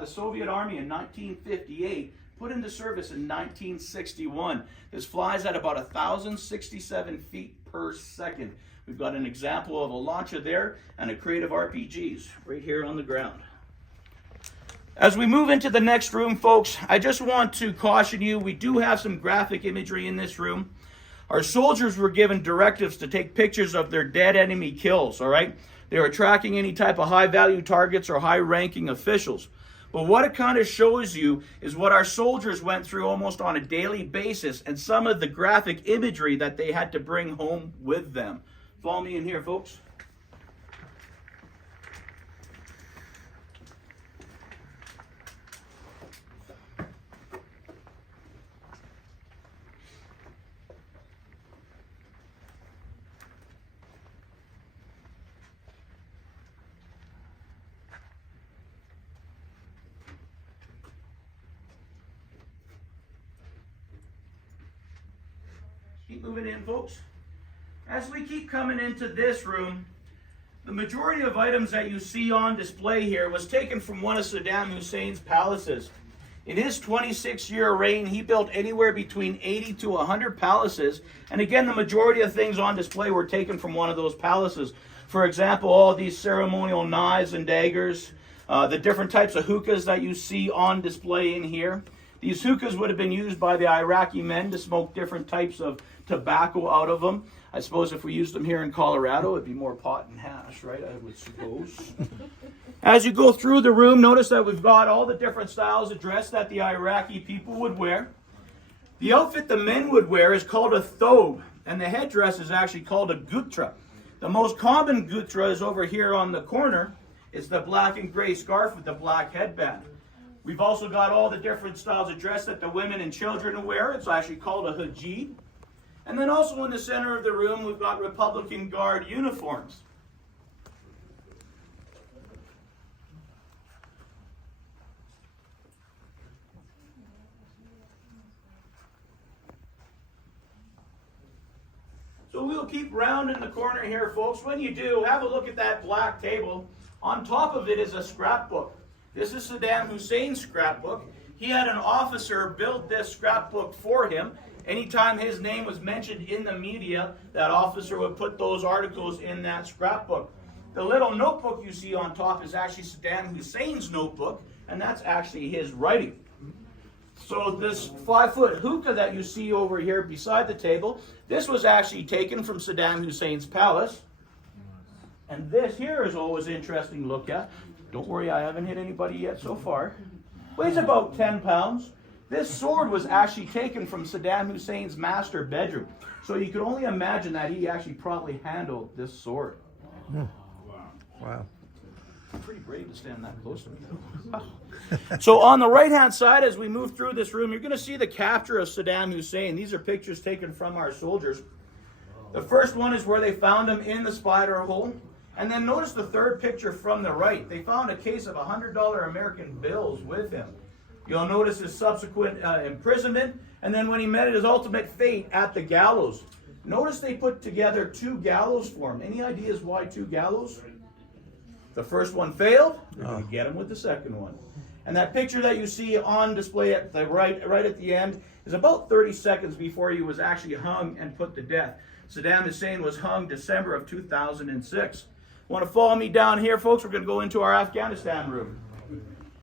The Soviet Army in 1958, put into service in 1961. This flies at about 1,067 feet per second. We've got an example of a launcher there and a crate of RPGs right here on the ground. As we move into the next room, folks, I just want to caution you, we do have some graphic imagery in this room. Our soldiers were given directives to take pictures of their dead enemy kills, all right? They were tracking any type of high-value targets or high-ranking officials. But what it kind of shows you is what our soldiers went through almost on a daily basis and some of the graphic imagery that they had to bring home with them. Follow me in here, folks. Keep moving in, folks. As we keep coming into this room, the majority of items that you see on display here was taken from one of Saddam Hussein's palaces. In his 26-year reign, he built anywhere between 80 to 100 palaces. And again, the majority of things on display were taken from one of those palaces. For example, all these ceremonial knives and daggers, the different types of hookahs that you see on display in here. These hookahs would have been used by the Iraqi men to smoke different types of tobacco out of them. I suppose if we used them here in Colorado, it'd be more pot and hash, right? I would suppose. As you go through the room, notice that we've got all the different styles of dress that the Iraqi people would wear. The outfit the men would wear is called a thobe, and the headdress is actually called a gutra. The most common gutra is over here on the corner. It's the black and gray scarf with the black headband. We've also got all the different styles of dress that the women and children wear. It's actually called a hijab. And then also in the center of the room, we've got Republican Guard uniforms. So we'll keep rounding the corner here, folks. When you do, have a look at that black table. On top of it is a scrapbook. This is Saddam Hussein's scrapbook. He had an officer build this scrapbook for him. Anytime his name was mentioned in the media, that officer would put those articles in that scrapbook. The little notebook you see on top is actually Saddam Hussein's notebook, and that's actually his writing. So this 5-foot hookah that you see over here beside the table, this was actually taken from Saddam Hussein's palace. And this here is always interesting to look at. Don't worry, I haven't hit anybody yet so far. Weighs about 10 pounds. This sword was actually taken from Saddam Hussein's master bedroom. So you could only imagine that he actually probably handled this sword. Wow. Pretty brave to stand that close to me. So on the right-hand side, as we move through this room, you're going to see the capture of Saddam Hussein. These are pictures taken from our soldiers. The first one is where they found him in the spider hole. And then notice the third picture from the right. They found a case of $100 American bills with him. You'll notice his subsequent imprisonment, and then when he met his ultimate fate at the gallows. Notice they put together 2 gallows for him. Any ideas why 2 gallows? The first one failed. They're going to get him with the second one. And that picture that you see on display at the right at the end is about 30 seconds before he was actually hung and put to death. Saddam Hussein was hung December of 2006. Want to follow me down here, folks? We're going to go into our Afghanistan room.